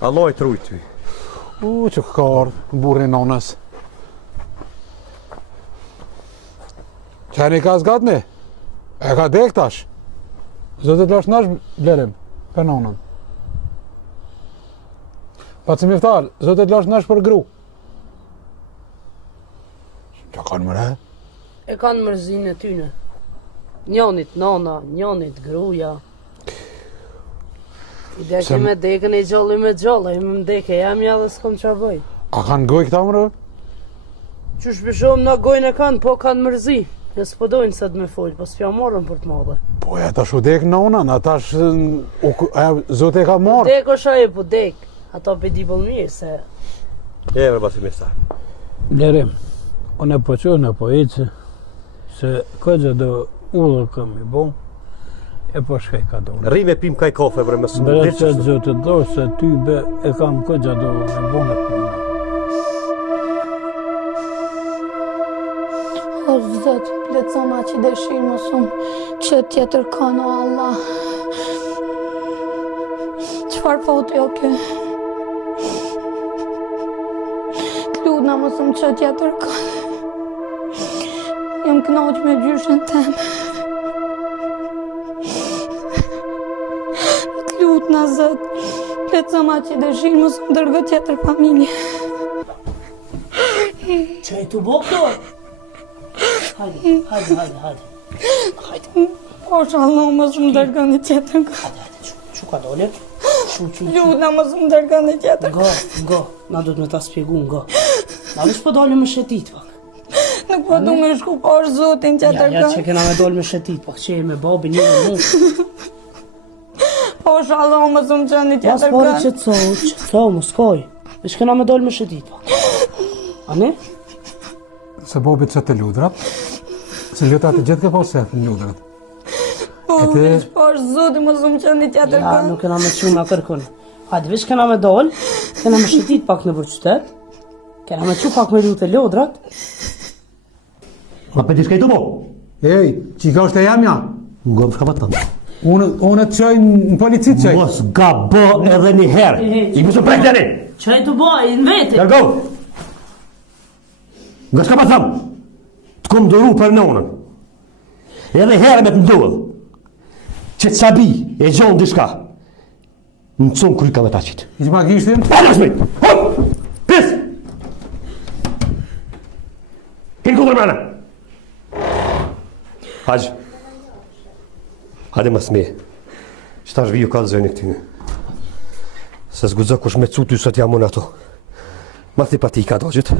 Allah i truj ty. Që ka ardhë, burri nonës. Qeni ka zgatni? E ka dek tash. Zotit lash nash blerim, për nonën. Pa të miftar, zotit lash nash për gru. Që kanë mëre? E kanë mërzinë e tyne. Njonit nona, njonit gruja. I deke me dekën e gjolli me gjolli, më mdeke jam ja dhe s'kom qa bëj. A kanë goj këta mëre? Që shpeshom na gojnë e kanë, po kanë mërzi. E s'po dojnë sa të me folë, po s'pja morën për të madhe. Po e ta shu dek nonën, ata zote ka marrë. Dek është aje, po dek. Ata pe di bëllë mirë se... Vërë basi me sa. Blerim, unë po qënë po ici, se këgjë do ullë këm i bon, e po shkaj ka do. Rime pim kaj kafe vërë më së më Bërë që zëtë do, se ty be e kam këgjë do me bon e përna. O Zot, leco ma që dëshirë më shumë, që tjetër kanë o Allah. Qfar foto jo ke? Kludna më shumë që tjetër kanë. Jam knaq me gjyshen tem. Kludna Zot, leco ma që dëshirë më shumë dërgë tjetër familje. Që e të boktor? Hajde. Hajde, po shalom më shumë dërgën e tjetër. Hajde, që ka dole? Ljudna më shumë dërgën e tjetër. Nga, na do të me ta spjegu, nga. Na vesh po dole me shetit, pak. Nuk po du me shku po është zotin tjetër Ja, që kena me dole me shetit, pak, që e me babi një me mu. Po shalom më shumë që një Ja, tjetër s'pari kanë. që të co, më s'koj. Vesh kena me dole me shetit, pak. A ne? Se bobit që të ludrat, se lutrat e gjithë ke po se në ludrat. Po E te- vesh po është zotin më shumë që një tjetër Ja, kanë. nuk kena me qu nga kërkun. Hajde, vesh kena me dole, kena me shetit pak në qytet, kena me qu pak me lutë e lodrat. Ma për t'i shkajtu po? Ej, qika është e jamja. Ngo më shka pa të. Unë të qoj në policit qoj. Mos ga bë edhe një herë. I mësë prejtë janë. Që e të boj, në vete? Jargo! Nga shka pa thëmë? Të kom dëru për nonën. Edhe herë me të ndodhë. Që të sabi e gjonë dishka. Në conë kërë ka me ta qitë. I që ma kishtin? Hajde shmejt! Hop! Pis! Kënë kundër mëna! Hajde. Hajde më smije. Qëta është viju ka të zëjnë këtine. Se zgudzë kush me cuty sot jam unë ato. Ma thi pa ti ka do gjithë.